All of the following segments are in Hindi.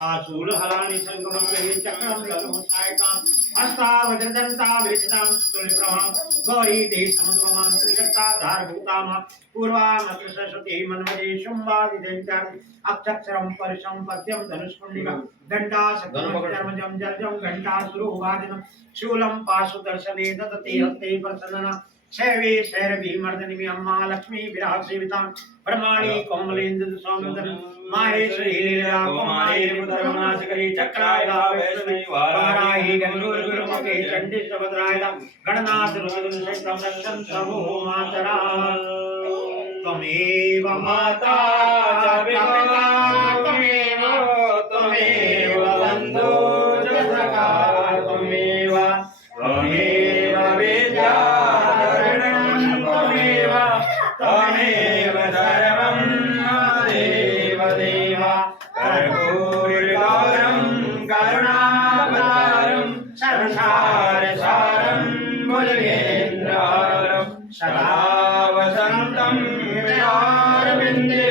शूलहराणि संगमं गहे चक्रं गलमुसायकां हस्तावज्रदन्ता विरचितां तुल्यप्रभां गौरी ते समुद्रमां त्रिशक्ताधारभूतां पूर्वामत्र सरस्वती मन्वदे शुम्भादिदन्ताम् अक्षक्षरं परशं पद्यं धनुष्कुण्डिकं घण्टा सकलमर्मजं जलजं घण्टासुरोवादिनं शूलं पाशुदर्शने ददते हस्ते प्रसन्नना शैवे शैरवी मर्दनिमि अम्मा लक्ष्मी विराट सेवितां ब्रह्माणि कोमलेन्द्र स्वामिन्दर माहेश्वरी लीला कुमारी धर्मनाशकरी चक्रायुधा वैष्णवी वाराही गंगूर गुरुमुखे चंडी सुभद्रायुधा गणनाथ रुद्रसहितं रक्षं प्रभो मातरा त्वमेव माता च पिता त्वमेव त्वमेव बन्धु च सखा त्वमेव त्वमेव विद्या त्वमेव सर्वं देव देव कर्पूरगौरं करुणावतारं संसारसारं भुजगेन्द्रहारं सदा वसन्तं हृदयारविन्दे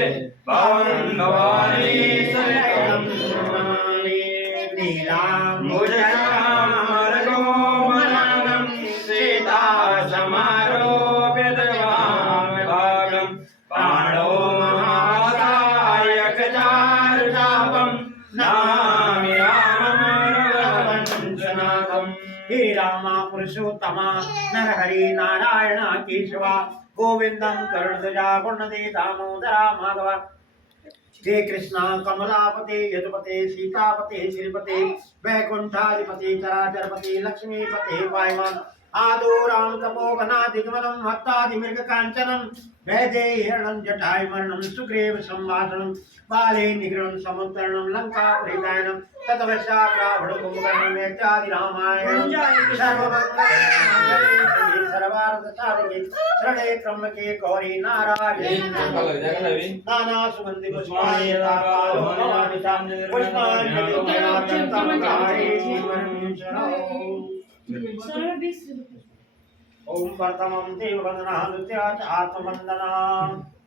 भवं भवानी सहितं नमामि नीलाम्बुजश्यामलकोमलाङ्गं सीतासमारोप्य दवामभागं प्राणो महाकायकचारुचापं नमामि रामं रघुवंशनाथं। हे रामा पुरुषोत्तमा नरहरि नारायण केशवा गोविन्दं करुणध्वजा गुणदे दामोदरा माधवा हे कृष्णा कमलापते यदुपते सीतापते श्रीपते वैकुंठाधिपते चराचरपते लक्ष्मीपते वायुमान आदो राम तपोवनादिगमनं भक्तादिमृगकाञ्चनं वैदे हिरणं जटायुमर्णं सुग्रीव संवासनं बाले निगृहं समुद्धरणं लङ्कापरिदायनं ततवशाक्रावणकुम्भकर्णं यज्ञादि रामायणं सर्वमङ्गलमङ्गले सर्वार्थसाधिके शरणे त्र्यम्बके गौरी नारायणी नाना सुगन्धि पुष्पाणि ओम प्रथमं देववंदना द्वितीया च आत्मवंदना।